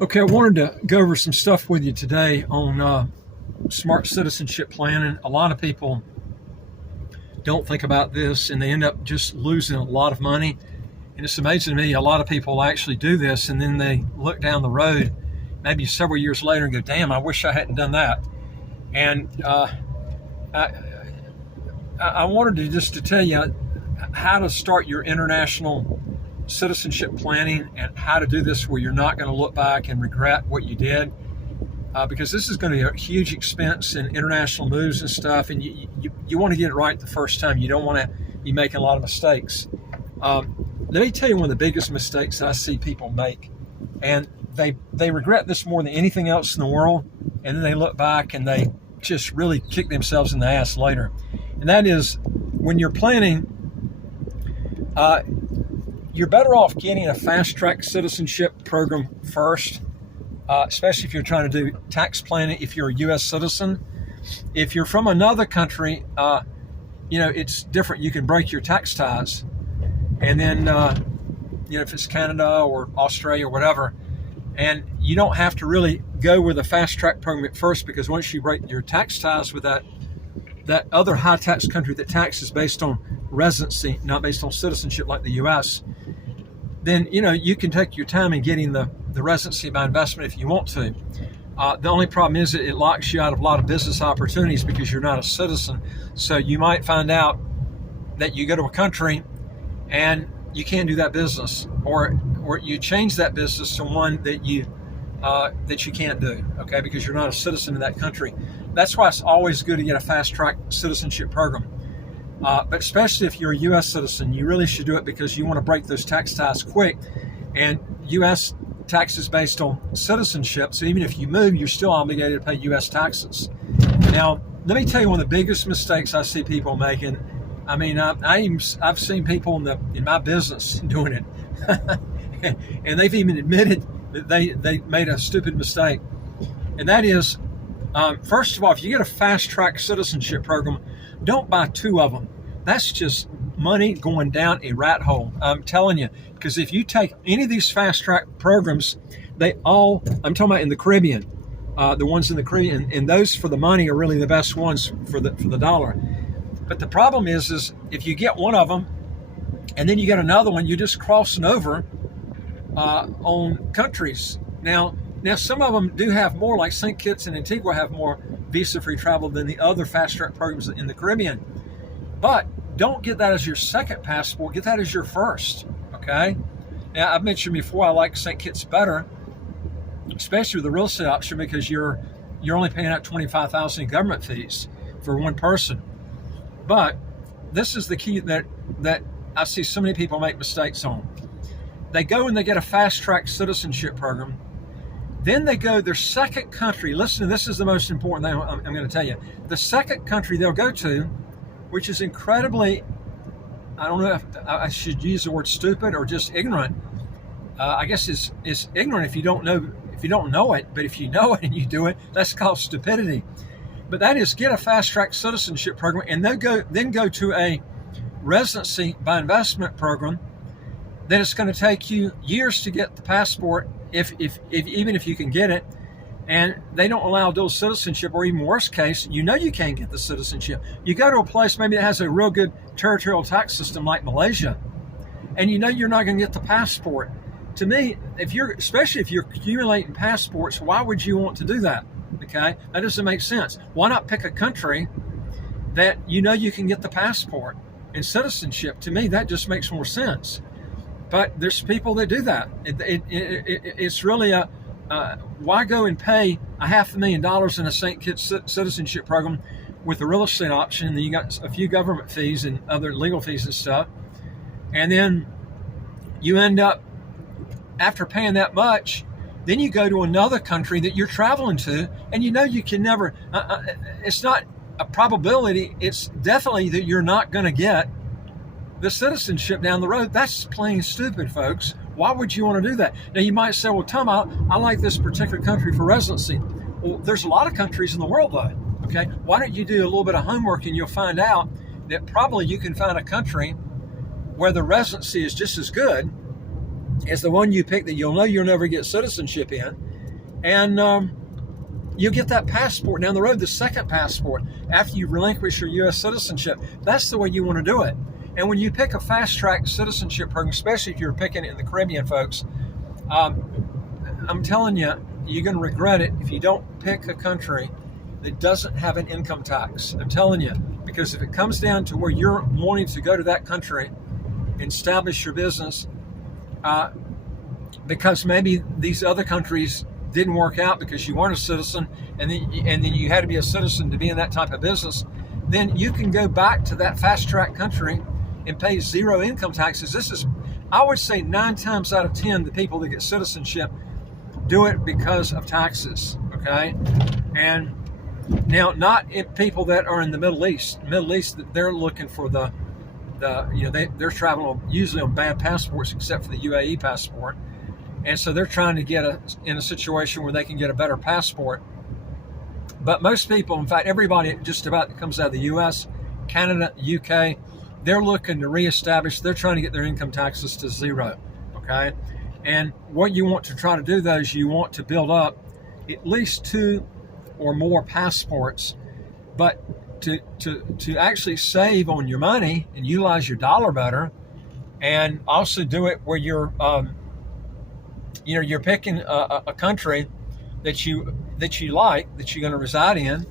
Okay, I wanted to go over some stuff with you today on smart citizenship planning. A lot of people don't think about this and they end up just losing a lot of money. And it's amazing to me, a lot of people actually do this and then they look down the road maybe several years later and go, damn, I wish I hadn't done that. And I wanted to tell you how to start your international citizenship planning and how to do this where you're not going to look back and regret what you did, because this is going to be a huge expense in international moves and stuff, and you want to get it right the first time. You don't want to be making a lot of mistakes. Let me tell you one of the biggest mistakes I see people make, and they regret this more than anything else in the world, and then they look back and they just really kick themselves in the ass later. And that is, when you're planning, you're better off getting a fast-track citizenship program first, especially if you're trying to do tax planning if you're a U.S. citizen. If you're from another country, it's different. You can break your tax ties. And then, if it's Canada or Australia or whatever, and you don't have to really go with a fast-track program at first, because once you break your tax ties with that other high-tax country that taxes based on residency, not based on citizenship like the U.S., then you can take your time in getting the residency by investment if you want to. The only problem is that it locks you out of a lot of business opportunities because you're not a citizen. So you might find out that you go to a country and you can't do that business, or you change that business to one that you can't do, okay, because you're not a citizen in that country. That's why it's always good to get a fast-track citizenship program. But especially if you're a U.S. citizen, you really should do it because you want to break those tax ties quick. And U.S. taxes based on citizenship, so even if you move, you're still obligated to pay U.S. taxes. Now, let me tell you one of the biggest mistakes I see people making. I mean, I've seen people in my business doing it, and they've even admitted that they made a stupid mistake. And that is, first of all, if you get a fast-track citizenship program, don't buy two of them. That's just money going down a rat hole. I'm telling you, because if you take any of these fast-track programs, I'm talking about in the Caribbean, the ones in the Caribbean, and those for the money are really the best ones for the dollar. But the problem is if you get one of them and then you get another one, you're just crossing over on countries. Now some of them do have more, like St. Kitts and Antigua have more visa-free travel than the other fast-track programs in the Caribbean. But don't get that as your second passport. Get that as your first, okay? Now, I've mentioned before I like St. Kitts better, especially with the real estate option, because you're only paying out $25,000 in government fees for one person. But this is the key that I see so many people make mistakes on. They go and they get a fast-track citizenship program. Then they go their second country. Listen, this is the most important thing I'm going to tell you. The second country they'll go to, which is incredibly, I don't know if I should use the word stupid or just ignorant. I guess it's ignorant if you don't know it, but if you know it and you do it, that's called stupidity. But that is, get a fast-track citizenship program and then go to a residency by investment program. Then it's going to take you years to get the passport, even if you can get it, and they don't allow dual citizenship, or even worse case, you can't get the citizenship. You go to a place maybe that has a real good territorial tax system like Malaysia, and you're not going to get the passport. To me, especially if you're accumulating passports, why would you want to do that? Okay, that doesn't make sense. Why not pick a country that you can get the passport and citizenship? To me, that just makes more sense. But there's people that do that. It's really why go and pay $500,000 in a St. Kitts citizenship program with a real estate option, and then you got a few government fees and other legal fees and stuff, and then you end up, after paying that much, then you go to another country that you're traveling to, and you can never. It's not a probability. It's definitely that you're not going to get the citizenship down the road. That's plain stupid, folks. Why would you want to do that? Now, you might say, well, Tom, I like this particular country for residency. Well, there's a lot of countries in the world, though, okay? Why don't you do a little bit of homework and you'll find out that probably you can find a country where the residency is just as good as the one you pick that you'll never get citizenship in, and you'll get that passport down the road, the second passport, after you relinquish your U.S. citizenship. That's the way you want to do it. And when you pick a fast-track citizenship program, especially if you're picking it in the Caribbean, folks, I'm telling you, you're going to regret it if you don't pick a country that doesn't have an income tax. I'm telling you, because if it comes down to where you're wanting to go to that country and establish your business, because maybe these other countries didn't work out because you weren't a citizen, and then you had to be a citizen to be in that type of business, then you can go back to that fast-track country and pay zero income taxes. This is, I would say, 9 times out of 10, the people that get citizenship do it because of taxes. Okay, and now not people that are in the Middle East. Middle East, they're looking for the they're traveling usually on bad passports, except for the UAE passport. And so they're trying to get in a situation where they can get a better passport. But most people, in fact, everybody just about that comes out of the U.S., Canada, UK, they're looking to reestablish, they're trying to get their income taxes to zero, okay? And what you want to try to do, though, is you want to build up at least 2 or more passports, but to actually save on your money and utilize your dollar better, and also do it where you're you're picking a country that you like, that you're going to reside in.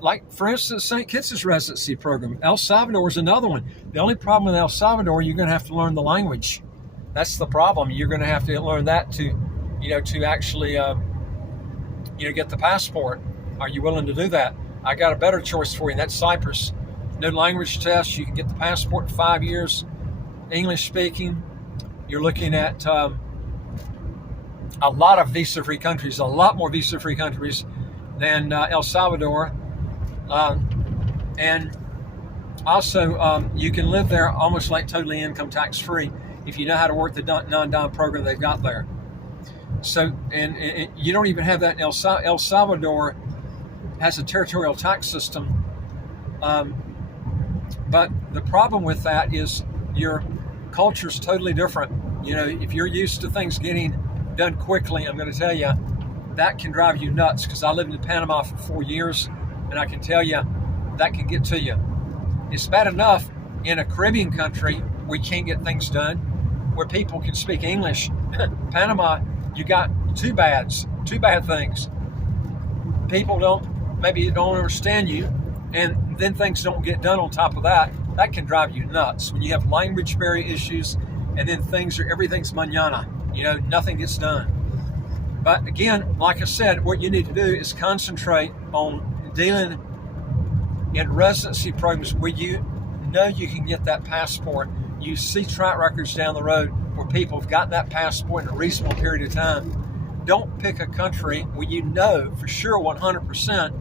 Like, for instance, St. Kitts' residency program. El Salvador is another one. The only problem with El Salvador, you're going to have to learn the language. That's the problem. You're going to have to learn that to actually, get the passport. Are you willing to do that? I got a better choice for you, and that's Cyprus. No language test. You can get the passport in 5 years. English speaking. You're looking at a lot of visa-free countries, a lot more visa-free countries than El Salvador. And also, you can live there almost like totally income tax-free if you know how to work the non-dom program they've got there. So, and you don't even have that in El Salvador. Has a territorial tax system. But the problem with that is your culture's totally different. If you're used to things getting done quickly, I'm going to tell you, that can drive you nuts, because I lived in Panama for 4 years, and I can tell you that can get to you. It's bad enough in a Caribbean country we can't get things done, where people can speak English. Panama, you got two bad things. People maybe don't understand you, and then things don't get done on top of that. That can drive you nuts when you have language barrier issues, and then everything's mañana. Nothing gets done. But again, like I said, what you need to do is concentrate on dealing in residency programs where you know you can get that passport. You see track records down the road where people have gotten that passport in a reasonable period of time. Don't pick a country where you know for sure 100%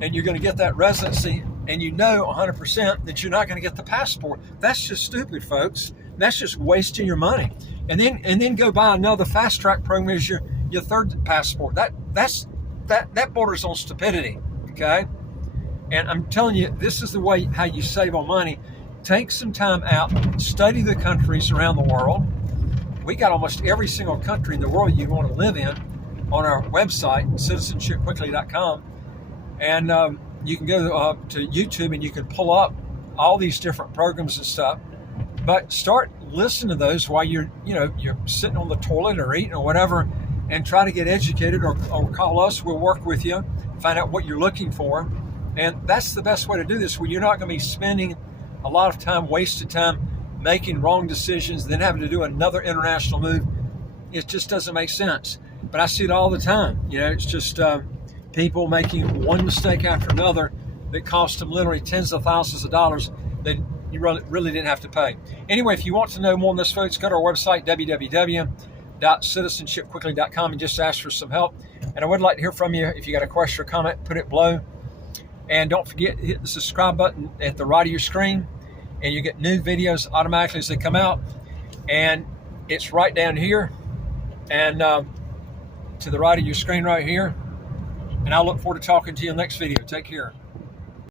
and you're going to get that residency, and you know 100% that you're not going to get the passport. That's just stupid, folks. That's just wasting your money. And then go buy another fast track program as your third passport. That borders on stupidity. Okay? And I'm telling you, this is the way how you save on money. Take some time out, study the countries around the world. We got almost every single country in the world you want to live in on our website, citizenshipquickly.com. And you can go to YouTube and you can pull up all these different programs and stuff. But start listening to those while you're sitting on the toilet or eating or whatever, and try to get educated, or call us. We'll work with you, find out what you're looking for. And that's the best way to do this, where you're not going to be spending a lot of time, wasted time, making wrong decisions, then having to do another international move. It just doesn't make sense. But I see it all the time. It's just people making one mistake after another that cost them literally tens of thousands of dollars that you really didn't have to pay. Anyway, if you want to know more on this, folks, go to our website, www.citizenshipquickly.com, and just ask for some help. And I would like to hear from you. If you got a question or comment, put it below. And don't forget, hit the subscribe button at the right of your screen, and you get new videos automatically as they come out. And it's right down here, and to the right of your screen right here. And I'll look forward to talking to you in the next video. Take care.